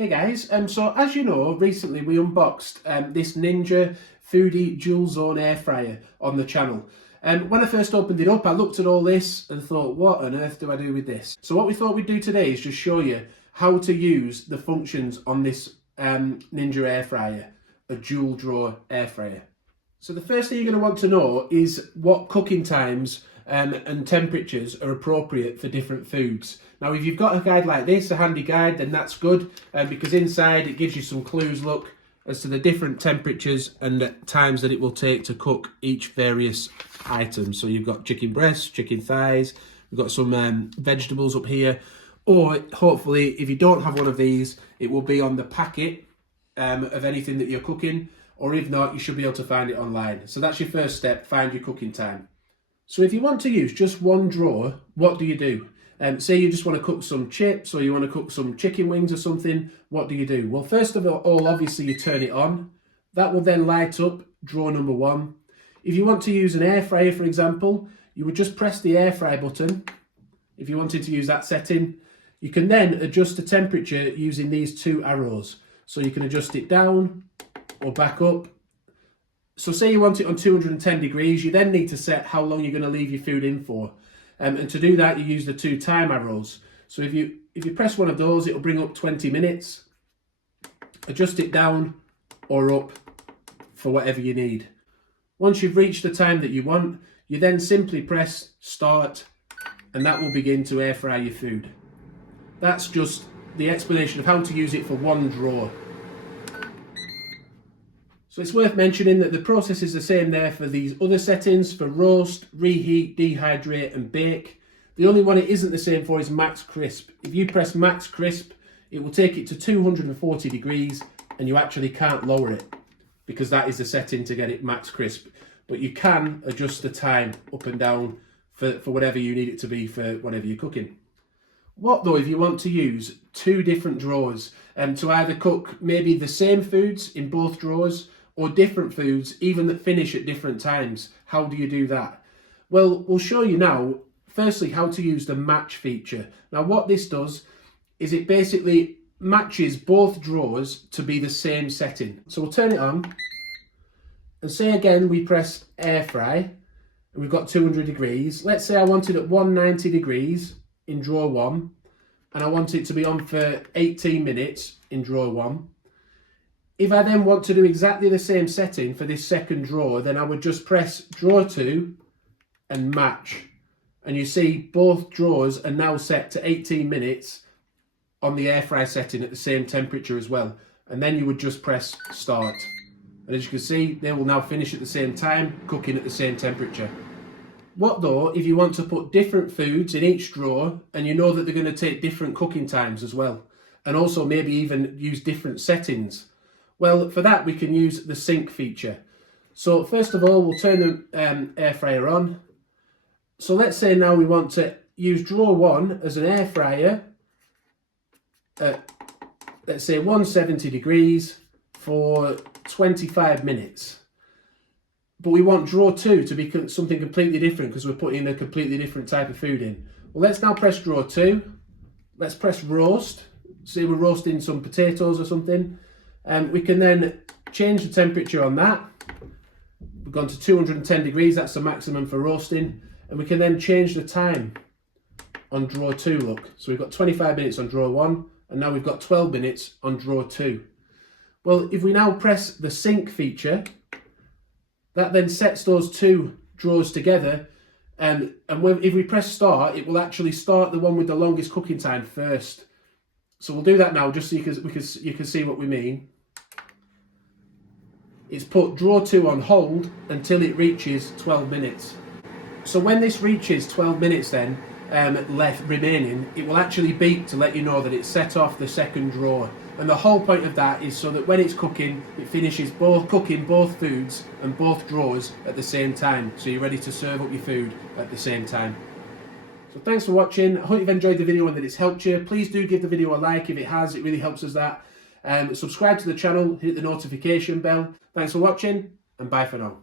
Hey guys, so as you know, recently we unboxed this Ninja Foodi Dual Zone Air Fryer on the channel. When I first opened it up, I looked at all this and thought, what on earth do I do with this? So what we thought we'd do today is just show you how to use the functions on this Ninja Air Fryer, a dual drawer air fryer. So the first thing you're going to want to know is what cooking times and temperatures are appropriate for different foods. Now, if you've got a guide like this, a handy guide, then that's good because inside it gives you some clues, look, as to the different temperatures and times that it will take to cook each various item. So you've got chicken breasts, chicken thighs, we've got some vegetables up here, or hopefully if you don't have one of these, it will be on the packet of anything that you're cooking, or if not, you should be able to find it online. So that's your first step, find your cooking time. So if you want to use just one drawer, what do you do? Say you just want to cook some chips or you want to cook some chicken wings or something, what do you do? Well, first of all, obviously you turn it on. That will then light up drawer number one. If you want to use an air fryer, for example, you would just press the air fry button. If you wanted to use that setting, you can then adjust the temperature using these two arrows. So you can adjust it down or back up. So say you want it on 210 degrees, you then need to set how long you're going to leave your food in for. And to do that, you use the two time arrows. So if you press one of those, it'll bring up 20 minutes. Adjust it down or up for whatever you need. Once you've reached the time that you want, you then simply press start and that will begin to air fry your food. That's just the explanation of how to use it for one drawer. So it's worth mentioning that the process is the same there for these other settings, for roast, reheat, dehydrate and bake. The only one it isn't the same for is max crisp. If you press max crisp, it will take it to 240 degrees and you actually can't lower it because that is the setting to get it max crisp. But you can adjust the time up and down for whatever you need it to be for whatever you're cooking. What though if you want to use two different drawers to either cook maybe the same foods in both drawers or different foods, even that finish at different times? How do you do that? Well, we'll show you now, firstly, how to use the match feature. Now, what this does is it basically matches both drawers to be the same setting. So we'll turn it on and say again, we press air fry and we've got 200 degrees. Let's say I want it at 190 degrees in drawer one and I want it to be on for 18 minutes in drawer one. If I then want to do exactly the same setting for this second drawer, then I would just press drawer 2 and match. And you see both drawers are now set to 18 minutes on the air fry setting at the same temperature as well. And then you would just press start. And as you can see, they will now finish at the same time, cooking at the same temperature. What though if you want to put different foods in each drawer and you know that they're going to take different cooking times as well? And also maybe even use different settings? Well, for that, we can use the sync feature. So first of all, we'll turn the air fryer on. So let's say now we want to use drawer one as an air fryer at, let's say, 170 degrees for 25 minutes. But we want drawer two to be something completely different because we're putting a completely different type of food in. Well, let's now press drawer two. Let's press roast. Say we're roasting some potatoes or something. We can then change the temperature on that. We've gone to 210 degrees, that's the maximum for roasting. And we can then change the time on drawer two, look. So we've got 25 minutes on drawer one, and now we've got 12 minutes on drawer two. Well, if we now press the sync feature, that then sets those two drawers together. And if we press start, it will actually start the one with the longest cooking time first. So we'll do that now just so you can see what we mean. It's put drawer 2 on hold until it reaches 12 minutes. So when this reaches 12 minutes then, left remaining, it will actually beep to let you know that it's set off the second drawer. And the whole point of that is so that when it's cooking, it finishes cooking both foods and both drawers at the same time. So you're ready to serve up your food at the same time. So thanks for watching. I hope you've enjoyed the video and that it's helped you. Please do give the video a like if it has. It really helps us that. Subscribe to the channel, hit the notification bell. Thanks for watching and bye for now.